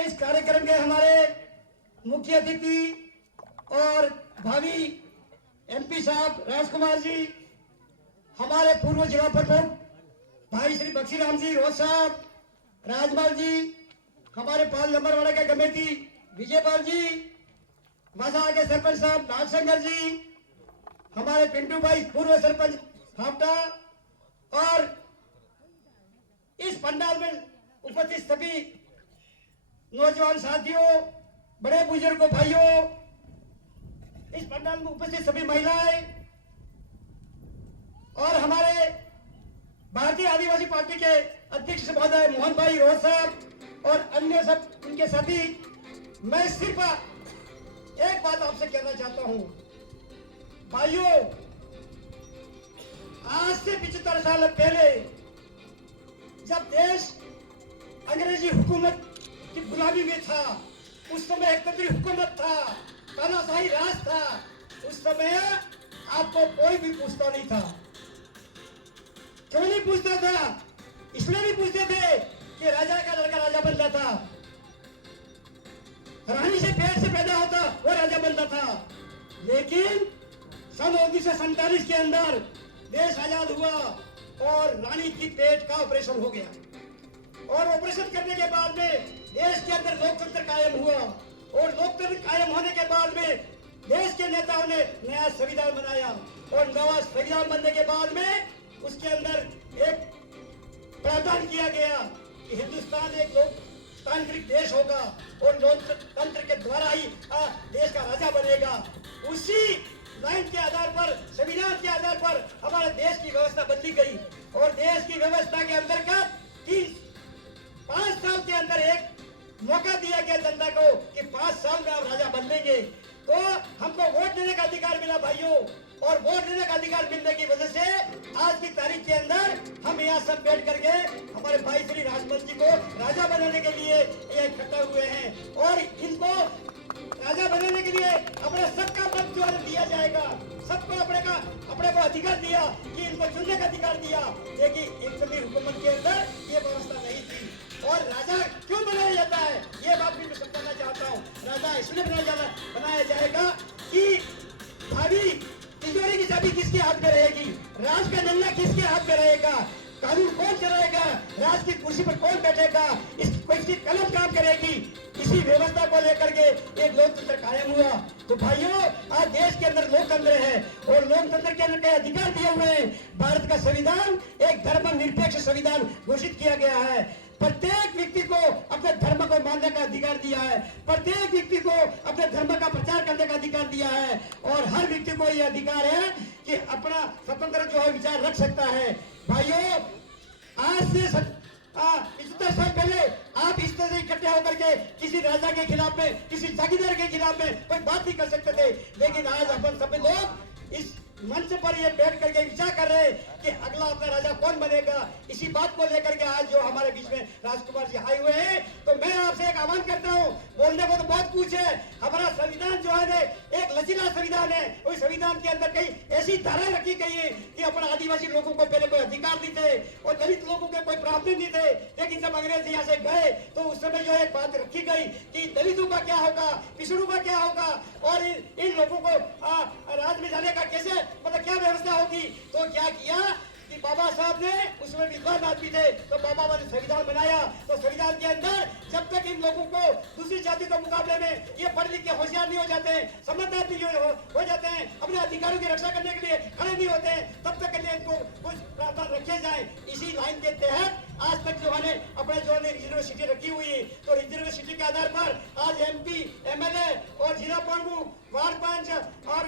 के इस कार्यक्रम के हमारे मुख्य अतिथि और भावी एमपी साहब राजकुमार जी, हमारे पूर्व जिला प्रमुख भाई श्री बक्सीराम जी रोज साहब, राजमल जी, हमारे 5 नंबर वाले के कमेटी विजयपाल जी, वासा के सरपंच साहब नागशंकर जी, हमारे पिंटू भाई पूर्व सरपंच हापटा, और इस पंडाल में उपस्थित सभी नौजवान साथियों, बड़े बुजुर्गों, भाइयों, इस पंडाल में उपस्थित सभी महिलाएं और हमारे भारतीय आदिवासी पार्टी के अध्यक्ष महोदय मोहन भाई रोज साहब और अन्य सब उनके साथी, मैं सिर्फ एक बात आपसे कहना चाहता हूं भाइयों, आज से 75 साल पहले जब देश अंग्रेजी हुकूमत की गुलामी में था, उस समय एकतरी हुकूमत था, तानाशाही राज था, उस समय आपको कोई भी पूछता नहीं था। क्यों नहीं पूछता था? इसलिए नहीं पूछते थे कि राजा का लड़का राजा बनता था, रानी से पेट से पैदा होता वो राजा बनता था। लेकिन सन 1947 के अंदर देश आजाद हुआ और रानी की पेट का ऑपरेशन हो गया, और ऑपरेशन करने के बाद में देश के अंदर लोकतंत्र कायम हुआ, और लोकतंत्र कायम होने के बाद में देश के नेताओं ने नया संविधान बनाया, और नया संविधान बनने के बाद में उसके अंदर एक प्रावधान किया गया कि हिंदुस्तान एक लोकतांत्रिक देश होगा और लोकतंत्र के द्वारा ही देश का राजा बनेगा। उसी लाइन के आधार पर, संविधान के आधार पर हमारे देश की व्यवस्था बदली गई, और देश की व्यवस्था के अंतर्गत 5 साल के अंदर एक मौका दिया गया जनता को कि 5 साल में आप राजा बन लेंगे। तो हमको वोट देने का अधिकार मिला भाइयों, और वोट देने का अधिकार मिलने की वजह से आज की तारीख के अंदर हम यहाँ सब बैठ करके हमारे भाई श्री राजमल जी को राजा बनाने के लिए इकट्ठा हुए हैं, और इनको राजा बनाने के लिए अपने सबका मत जो है दिया जाएगा, सबको अपने को अधिकार दिया कि इनको चुनने का अधिकार दिया। लेकिन एक हुकूमत के अंदर ये व्यवस्था नहीं थी। और राजा क्यों बनाया जाता है ये बात भी मैं समझाना चाहता हूँ। राजा इसलिए बनाया जाएगा कि भाभी तिजोरी की चाबी किसके हाथ में रहेगी, राज का डंडा किसके हाथ में रहेगा, कानून कौन चलाएगा, राज की कुर्सी पर कौन बैठेगा, इसकी कलम काम करेगी। इसी व्यवस्था को लेकर के एक लोकतंत्र कायम हुआ। तो भाइयों, आज देश के अंदर लोकतंत्र है, और लोकतंत्र के अंदर अधिकार दिए हुए हैं। भारत का संविधान एक धर्मनिरपेक्ष संविधान घोषित किया गया है। प्रत्येक व्यक्ति को अपने धर्म को मानने का अधिकार दिया है, प्रत्येक व्यक्ति को अपने धर्म का प्रचार करने का अधिकार दिया है, और हर व्यक्ति को यह अधिकार है कि अपना स्वतंत्र जो है विचार रख सकता है। भाइयों, आज से 75 साल पहले आप इस तरह से इकट्ठे होकर के किसी राजा के खिलाफ में, किसी जागीरदार के खिलाफ में कोई बात नहीं कर सकते थे। लेकिन आज अपन सभी लोग इस मंच पर ये बैठ करके विचार कर रहे हैं कि अगला अपना राजा कौन बनेगा। इसी बात को लेकर के आज जो हमारे बीच में राजकुमार जी आए हुए हैं, तो मैं आपसे एक आह्वान करता हूँ। बोलने को तो बहुत कुछ है, हमारा संविधान जो है एक लचीला संविधान है। उस संविधान के अंदर कई ऐसी धाराएं रखी गई है कि अपना आदिवासी लोगों को पहले कोई अधिकार नहीं थे, और दलित लोगों के कोई प्रावधान नहीं थे। लेकिन जब अंग्रेज यहाँ से गए तो उस समय जो है बात रखी गई कि दलितों का क्या होगा, पिछड़ों का क्या होगा, और इन लोगों को राज में जाने का कैसे, मतलब क्या व्यवस्था होगी। तो क्या किया कि बाबा साहब ने, उसमें विद्वान आदमी थे, तो बाबा ने संविधान बनाया। तो संविधान के अंदर जब तक इन लोगों को दूसरी जाति के मुकाबले में ये पढ़ लिख के होशियार नहीं हो जाते, समझदार नहीं हो जाते हैं, अपने अधिकारों की रक्षा करने के लिए खड़े नहीं होते हैं, तब तक के लिए इनको कुछ प्रावधान रखे जाए। इसी लाइन के तहत आज तक जो है अपने जो है रिजर्वेसिटी रखी हुई है। तो रिजर्वेसिटी के आधार पर आज MP, MLA और जिला प्रमुख, वार्ड पंच और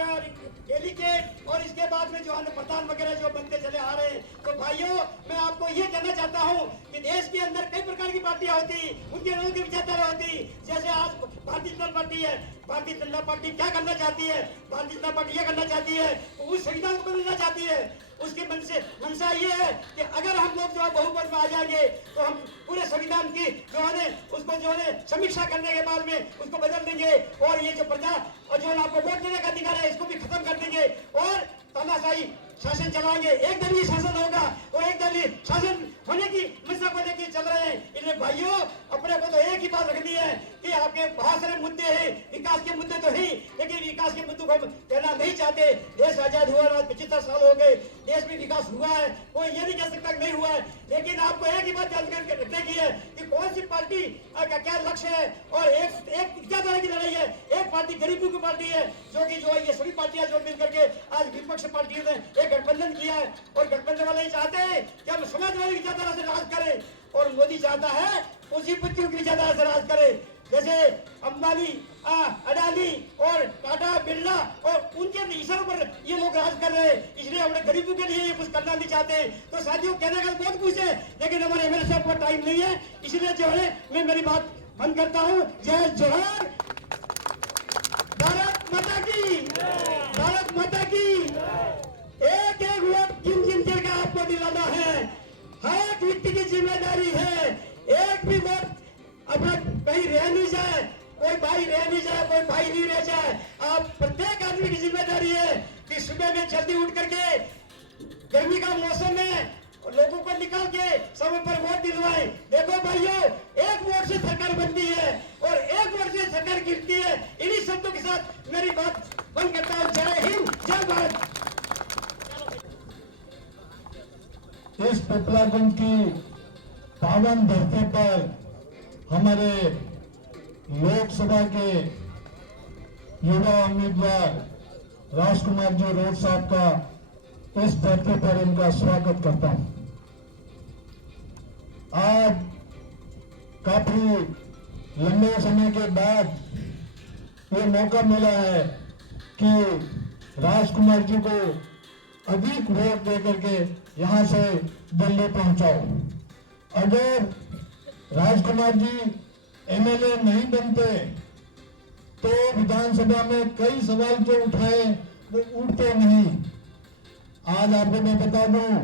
डेलीगेट, और इसके बाद में जो है प्रधान वगैरह जो बनते चले आ रहे हैं। तो भाइयों, मैं आपको ये कहना चाहता हूँ कि देश के अंदर कई प्रकार की पार्टियां होती, उनके लोगों की विचारधारा होती। जैसे आज भारतीय जनता पार्टी है, भारतीय जनता पार्टी क्या करना चाहती है, भारतीय जनता पार्टी यह करना चाहती है, उस संविधान को बदलना चाहती है, उसकी मंशा ये है कि अगर हम लोग जो है बहुमत में आ जाएंगे तो हम पूरे संविधान की जो है उसको जो है समीक्षा करने के बाद में उसको बदल देंगे और ये जो प्रजा और जो आपको वोट देने का अधिकार है इसको भी खत्म कर देंगे और तानाशाही शासन चलाएंगे। एक दलीय शासन होगा और एक दलीय शासन होने की मंशा को लेकर चल रहे हैं। इसलिए भाइयों अपने को तो एक ही बात रखनी है कि आपके बहुत सारे मुद्दे हैं, विकास के मुद्दे तो ही, लेकिन विकास के मुद्दों को हम कहना नहीं चाहते। देश आजाद हुआ 75 साल हो गए, देश में विकास हुआ है, कोई ये नहीं कह सकता नहीं हुआ है, लेकिन आपको एक ही बात याद रखने की है कि कौन सी पार्टी का क्या लक्ष्य है और एक क्या तरह की लड़ाई है। एक पार्टी गरीबों की पार्टी है जो कि जो ये सभी पार्टियां जो मिल करके आज विपक्ष पार्टियों ने एक गठबंधन किया है और गठबंधन वाले चाहते हैं कि हम समाजवादी विचारधारा से राज करें और मोदी चाहता है पूंजीपतियों की विचारधारा से राज करे। जैसे अंबानी, अडानी और टाटा, बिरला और उनके इशारों पर ये लोग राज कर रहे हैं, इसलिए हमने गरीबों के लिए ये कुछ करना नहीं चाहते। तो साथियों कहने का बहुत कुछ है, लेकिन हमारे एमएलए साहब को टाइम नहीं है, इसलिए जो है मैं मेरी बात बंद करता हूँ। जय जोहार, भारत माता की, भारत माता की। एक एक वोट गिन गिन के आपको दिलाना है, हर एक व्यक्ति की जिम्मेदारी है। एक भी वोट अपना कहीं रह नहीं जाए, कोई भाई रह नहीं जाए, कोई भाई नहीं रह जाए। आप प्रत्येक आदमी की जिम्मेदारी है कि सुबह में जल्दी उठ करके गर्मी का मौसम में लोगों को निकाल के समय पर वोट दिलवाएं। देखो भाइयों, एक वोट से सरकार बनती है और एक वोट से सरकार गिरती है। इन्हीं शब्दों के साथ मेरी बात बंद करता हूँ। जय हिंद, जय भारत। इस पिपलागंज की पावन धरती पर हमारे लोकसभा के युवा उम्मीदवार राजकुमार जी रोड साहब का इस धरती पर इनका स्वागत करता हूं। आज काफी लंबे समय के बाद ये मौका मिला है कि राजकुमार जी को अधिक वोट देकर के यहां से दिल्ली पहुंचाओ। अगर राजकुमार जी एमएलए नहीं बनते तो विधानसभा में कई सवाल जो उठाए वो उठते नहीं। आज आपको मैं बता दूं,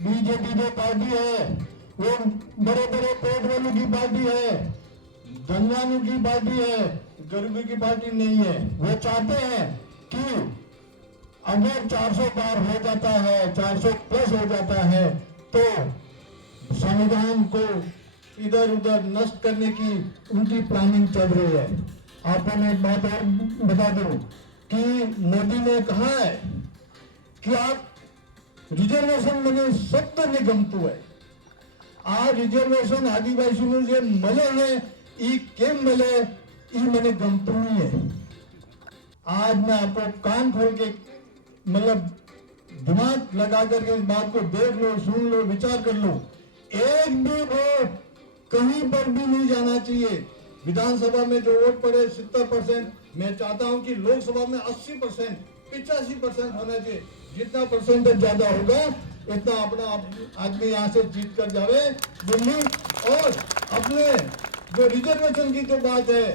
बीजेपी जो पार्टी है वो बड़े बड़े पेट वालों की पार्टी है, धनवानों की पार्टी है, गरीबी की पार्टी नहीं है। वो चाहते हैं कि अगर 400 पार हो जाता है, 400 प्लस हो जाता है तो संविधान को इधर उधर नष्ट करने की उनकी प्लानिंग चल रही है। आपको मैं एक बात और बता दूं कि मोदी ने कहा है कि आप रिजर्वेशन મને સત્ય ની ગમતું હોય। આ રિઝર્વેશન આદિવાસીનું જે મળે ને એ કેમ મળે એ મને ગમતું નહીં है। आज मैं आपको कान खोल के मतलब दिमाग लगा करके इस बात को देख लो, सुन लो, विचार कर लो। एक भी वोट कहीं पर भी नहीं जाना चाहिए। विधानसभा में जो वोट पड़े 70%, मैं चाहता हूं कि लोकसभा में 80%, 85% होना चाहिए। जितना परसेंटेज ज्यादा होगा इतना अपना आदमी यहाँ से जीत कर जावे दिल्ली। और अपने जो रिजर्वेशन की जो बात है,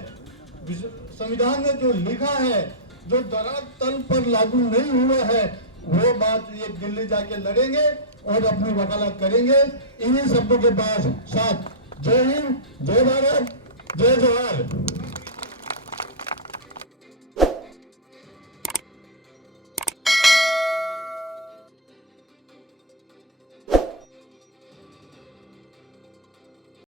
संविधान में जो लिखा है, जो धरातल पर लागू नहीं हुआ है, वो बात ये दिल्ली जाके लड़ेंगे और अपनी वकालत करेंगे। इन्हीं शब्दों के साथ जय हिंद, जय भारत, जय जोहार।